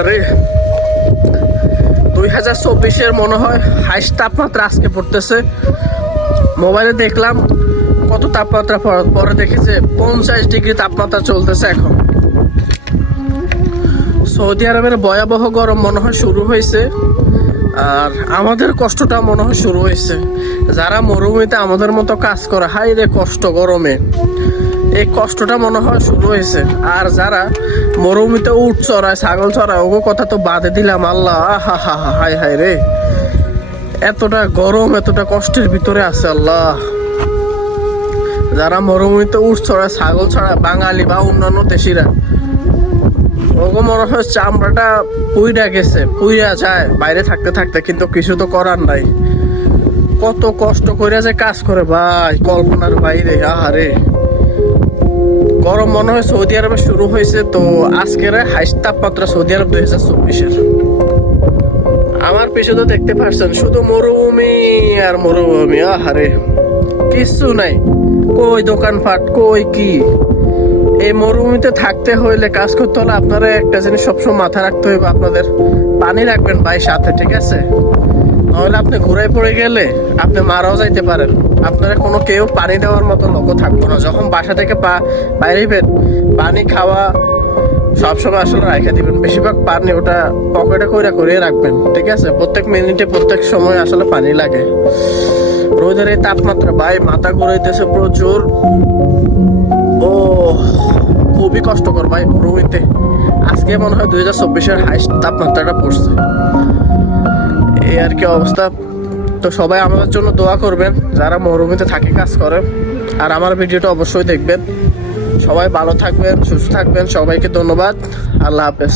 আপনারে দুই হাজার চব্বিশের মনে হয় হাইস্ট তাপমাত্রা আজকে পড়তেছে। মোবাইলে দেখলাম কত তাপমাত্রা পরে দেখেছে পঞ্চাশ ডিগ্রি তাপমাত্রা চলতেছে এখন। সৌদি আরবের ভয়াবহ গরম মনে হয় শুরু হয়েছে। আর আমাদের কষ্টটা মনে হয় শুরু হয়েছে। যারা মরুভূমিতে আমাদের মতো কাজ করে হাই রে কষ্ট গরমে। এই কষ্টটা মনে হয় শুরু হয়েছে। আর যারা মরুভূমিতে উঠ চড়ায়, ছাগল চড়ায়, ওগো কথা তো বাদে দিলাম, আল্লাহ হা হা হা হাই হাই রে। এতটা গরম, এতটা কষ্টের ভিতরে আছে আল্লাহ। যারা মরুভূমিতে উঠ ছড়ায় ছাগল ছড়ায় বাঙালি বা অন্যান্য দেশিরা ওগো মনে হয় চামড়াটা পুইরা গেছে, পুইরা যায়। বাইরে থাকতে থাকতে কিন্তু কিছু তো করার নাই। কত কষ্ট করে যে কাজ করে ভাই, কল্পনার বাইরে, আহারে। গরম মনে হয় সৌদি আরবে শুরু হয়েছে, তো আজকের হাইস্ট তাপমাত্রা সৌদি আরব দুই হাজার চব্বিশের। আমার পিছনে তো দেখতে পাচ্ছেন শুধু মরুভূমি আর মরুভূমি, আহারে। কিছু নাই। কই দোকান দোকানপাট, কই কি? এই মরুভূমিতে থাকতে হইলে কাজ করতে হলে আপনারা একটা জিনিস সবসময় মাথা রাখতে হইবে, আপনাদের পানি রাখবেন ভাই সাথে, ঠিক আছে? নাহলে আপনি ঘুরে পড়ে গেলে আপনি মারাও যাইতে পারেন। আপনারা কোনো কেউ পানি দেওয়ার মতো লোক থাকব না। যখন বাসা থেকে পা বাইরেবেন, পানি খাওয়া সবসময় আসলে রেখে দিবেন। বেশিরভাগ পানি ওটা পকেটে করে করে রাখবেন, ঠিক আছে? প্রত্যেক মিনিটে প্রত্যেক সময় আসলে পানি লাগে। রোদের এই তাপমাত্রা, ভাই, মাথা ঘুরাইতেছে প্রচুর। ও, খুবই কষ্টকর ভাই মরুভূমিতে আজকে মনে হয় দুই হাজার চব্বিশের হাইস্ট তাপমাত্রাটা পড়ছে। এই আর কি অবস্থা। তো সবাই আমাদের জন্য দোয়া করবেন, যারা মরুভূমিতে থাকে কাজ করে। আর আমার ভিডিওটা অবশ্যই দেখবেন। সবাই ভালো থাকবেন, সুস্থ থাকবেন, সবাইকে ধন্যবাদ। আল্লাহ হাফেজ।